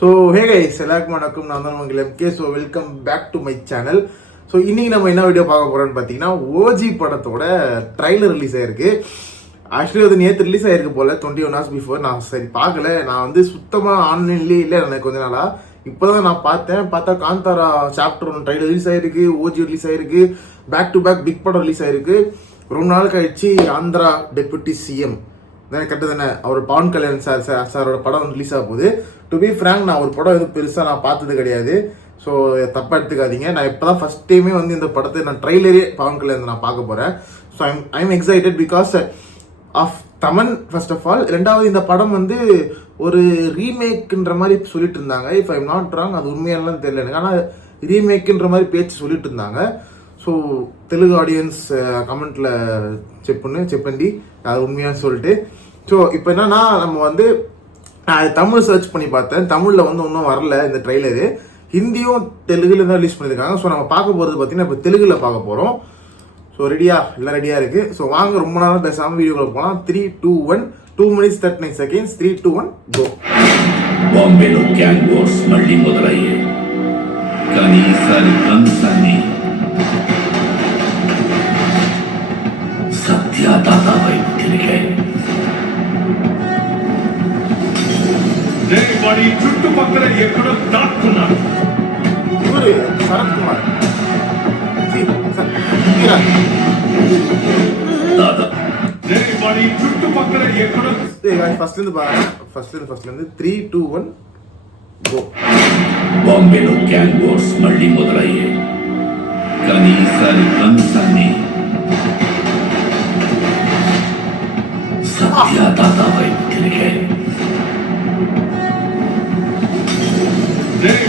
So hey guys, எல்லாருக்கும் வணக்கம். நான் தான் உங்கள் MK. So welcome back to my channel. So இன்னைக்கு நம்ம என்ன வீடியோ பார்க்க போறோம்னு பார்த்தீங்கன்னா, ஓஜி படத்தோட ட்ரைலர் ரிலீஸ் ஆயிருக்கு. ஆக்சுவலி அது நேற்று ரிலீஸ் ஆயிருக்கு போல, 21 hours பிஃபோர். நான் சரி பார்க்கல, நான் வந்து சுத்தமாக ஆன்லைன்லேயே இல்லை எனக்கு கொஞ்ச நாளா. இப்போதான் நான் பார்த்தா காந்தாரா சாப்டர் 1 ட்ரைலர் ரிலீஸ் ஆயிருக்கு, ஓஜி ரிலீஸ் ஆயிருக்கு, பேக் டு பேக் பிக் படம் ரிலீஸ் ஆயிருக்கு. ரொம்ப நாள் கழிச்சு ஆந்திரா டெபுட்டி சிஎம் கரெக்டு தானே, அவர் பவன் கல்யாண் சாரோட படம் ரிலீஸ் ஆக போகுது. டு பி ஃப்ராங்க், நான் ஒரு படம் எதுவும் பெருசாக நான் பார்த்தது கிடையாது. ஸோ தப்பாக எடுத்துக்காதீங்க. நான் இப்போ தான் ஃபர்ஸ்ட் டைமே வந்து இந்த படத்தை நான் ட்ரைலரே பவன் கல்யாண் நான் பார்க்க போகிறேன். So I'm excited because of Thaman first of all. ரெண்டாவது, இந்த படம் வந்து ஒரு ரீமேக்ன்ற மாதிரி சொல்லிட்டு இருந்தாங்க. இஃப் ஐம் நாட் ராங், அது உண்மையானலாம் தெரியல எனக்கு. ஆனால் ரீமேக்குன்ற மாதிரி பேச்சு சொல்லிட்டு இருந்தாங்க. ஸோ தெலுங்கு ஆடியன்ஸ் கமெண்ட்ல செக் பண்ணி அது உண்மையானு சொல்லிட்டு. ஸோ இப்போ என்னன்னா, நம்ம வந்து தமிழ் சர்ச் பண்ணி பார்த்தேன். தமிழில் வந்து ஒன்றும் வரல இந்த ட்ரைலரு. ஹிந்தியும் தெலுங்குல தான் ரிலீஸ் பண்ணியிருக்காங்க. ஸோ நம்ம பார்க்க போகிறது பார்த்தீங்கன்னா இப்போ தெலுங்குல பார்க்க போகிறோம். ஸோ எல்லாம் ரெடியாக இருக்குது. ஸோ வாங்க, ரொம்ப நேரம் பேசாமல் வீடியோக்குள்ள போகலாம். 3, 2, 1, 2 minutes 39 seconds. 3, 2, 1 గో. బాంబేలో గ్యాంగ్ వార్స్ మళ్ళీ మొదలయ్యాయి. కానీ ఈసారి గన్స్ అన్ని సత్యదాత వైపు తిరిగాయి. వాడి చుట్టుపక్కల ఎక్కడో దాక్కున్నాడు. శరత్ కుమార్ వాడి చుట్టుపక్కల ఎక్కడో. ఫస్ట్ 3, 2, 1 గో. బాంబేలో గ్యాంగ్ వార్స్ మళ్ళీ మొదలయ్యాయి. కానీ ఈసారి గన్స్ అన్ని సత్యదాత వైపు తిరిగాయి.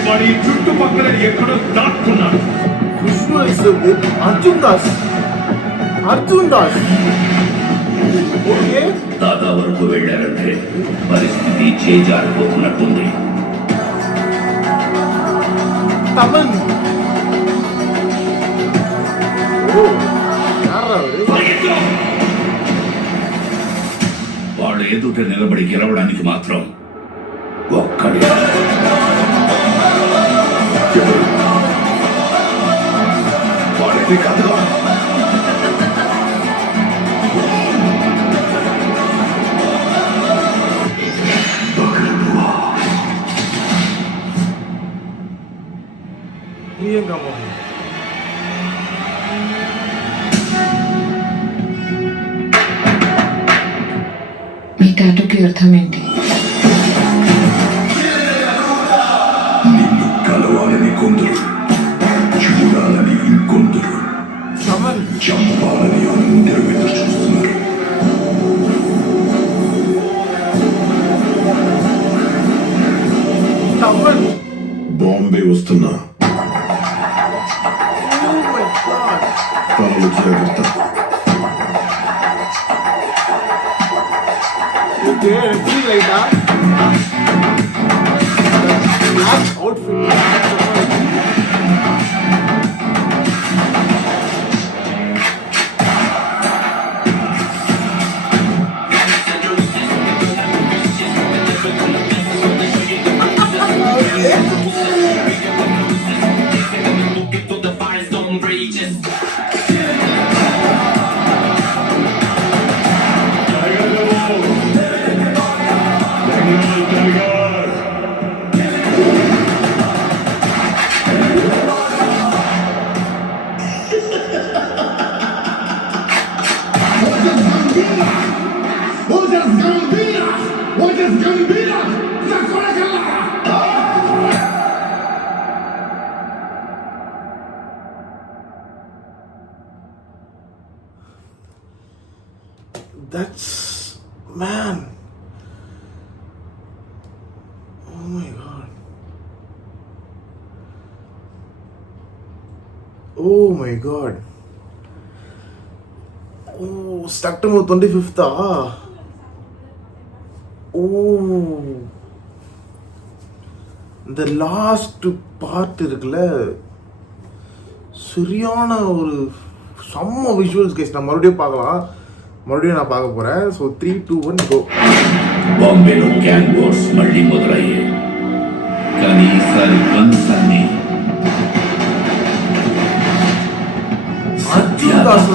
వాడి చుట్టుపక్కల ఎక్కడో దాక్కున్నాడు. అర్జున్ దాస్ ఓకే. దాదా వరకు వెళ్ళారంటే పరిస్థితి చేజారిపోతున్నట్టుంది. తమన్ వాడు ఎదుట నిలబడి గెలవడానికి మాత్రం ఒక్కడే. వాడితే కాదుగా. ప్రియాంక మోహన్ మీ టాటూకి అర్థం ఏంటి? నిన్ను కలవాలని కొందరు, చూడాలని ఇంకొందరు, చంపాలని అందరూ ఎదురు చూస్తున్నారు. బాంబే వస్తున్నా. తనలు జాగ్రత్త. That's man. Oh my god. Oh my god. Oh, September 25th. Oh. The last part இருக்குல்ல, சரியான ஒரு செம்ம விஷுவல்ஸ் கேஸ். நான் மறுபடியும் நான் பார்க்க போறேன். ஸோ 3, 2, 1 கோ. బాంబేలో గ్యాంగ్ వార్స్ మళ్ళీ మొదలయ్యాయి. ఈసారి వంశాన్ని అర్జున్ దాస్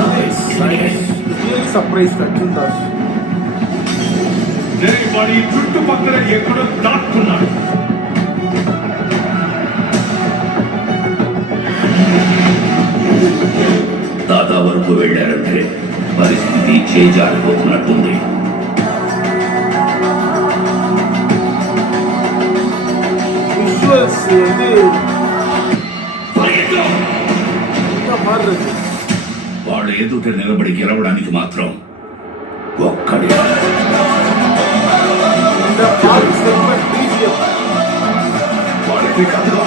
సర్ప్రైజ్ అర్జున్ దాస్ వాడి చుట్టుపక్కల ఎక్కడో దాక్కున్నాడు. దాదా వరకు వెళ్ళారంటే పరిస్థితి చేజారిపోతున్నట్టుంది. విజువల్స్ வந்து మారుతుంది. వాడు ఎదుట నిలబడి గెలవడానికి మాత్రం ఒక్కడే. వాడికి కదా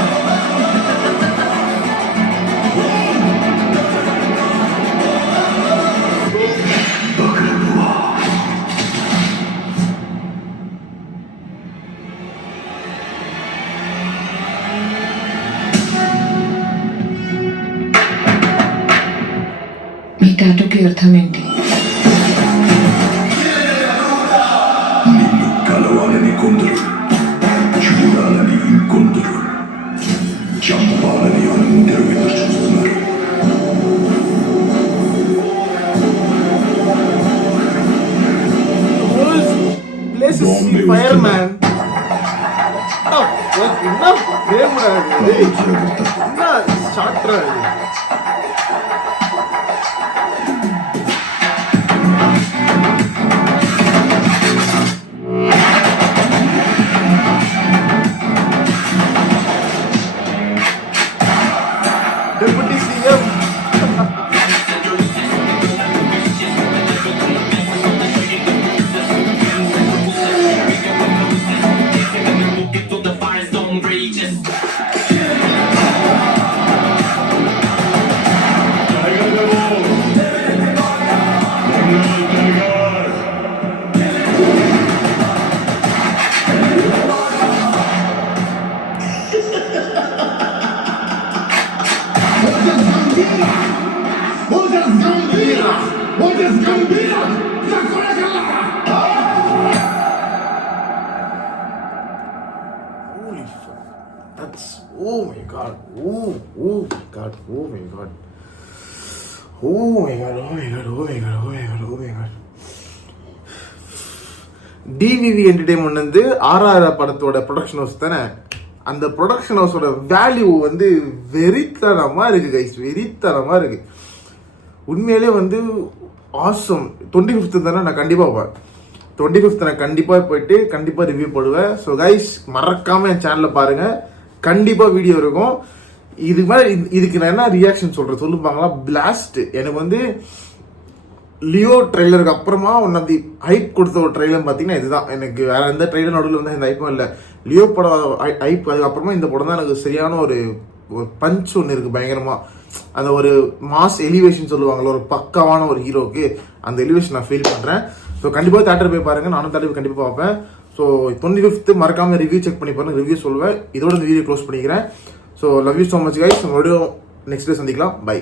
మీ టాటూకి అర్థం ఏంటి? నిన్ను కలవాలని కొందరు, చూడాలని ఇంకొందరు, చంపాలని అందరూ ఎదురు చూస్తున్నారు. Place is fire, man. என்ன frame டா இது? என்ன shot டா இது? Deputy CM. Holy fuck. That's, oh my god. Oh my god. Oh my god. Oh my god. Oh my god. Oh my god. Oh my god. Oh my god. TVV entertainment வந்து RRR படத்தோட production house தானே. அந்த ப்ரொடக்ஷன் ஹவுஸோட வேல்யூ வந்து வெறித்தனமாக இருக்குது கைஸ், வெறித்தனமாக இருக்குது உண்மையிலே வந்து. ஆசம் 25th தானே நான் கண்டிப்பாக போவேன். 25th நான் கண்டிப்பாக போயிட்டு கண்டிப்பாக ரிவ்யூ போடுவேன். ஸோ கைஸ் மறக்காமல் என் சேனலில் பாருங்கள், கண்டிப்பாக வீடியோ இருக்கும். இதுக்கு மேலே இதுக்கு நான் என்ன ரியாக்ஷன் சொல்கிறேன் சொல்லுவாங்களா? பிளாஸ்ட். எனக்கு வந்து லியோ ட்ரெய்லருக்கு அப்புறமா ஒன் ஆஃப் தி ஹைப் கொடுத்த ஒரு ட்ரெய்லர் பார்த்தீங்கன்னா இதுதான். எனக்கு வேற எந்த ட்ரெய்லர் நடுவில் வந்து இந்த ஹைப்பும் இல்லை. லியோ படம் ஹைப், அதுக்கப்புறமா இந்த படம் தான் எனக்கு சரியான ஒரு பஞ்ச் ஒன்று இருக்குது பயங்கரமாக. அந்த ஒரு மாஸ் எலிவேஷன் சொல்லுவாங்கள்ல, ஒரு பக்காவான ஒரு ஹீரோக்கு அந்த எலிவேஷன் நான் ஃபீல் பண்ணுறேன். ஸோ கண்டிப்பாக தேட்டர் போய் பாருங்கள், நானும் தேட்டர் கண்டிப்பாக பார்ப்பேன். ஸோ 25th மறக்காமல் ரிவ்யூ செக் பண்ணி பாருங்கள், ரிவ்யூ சொல்லுவேன். இதோட இந்த வீடியோ க்ளோஸ் பண்ணிக்கிறேன். So love you so much guys. மறுபடியும் நெக்ஸ்ட் டே சந்திக்கலாம். பை.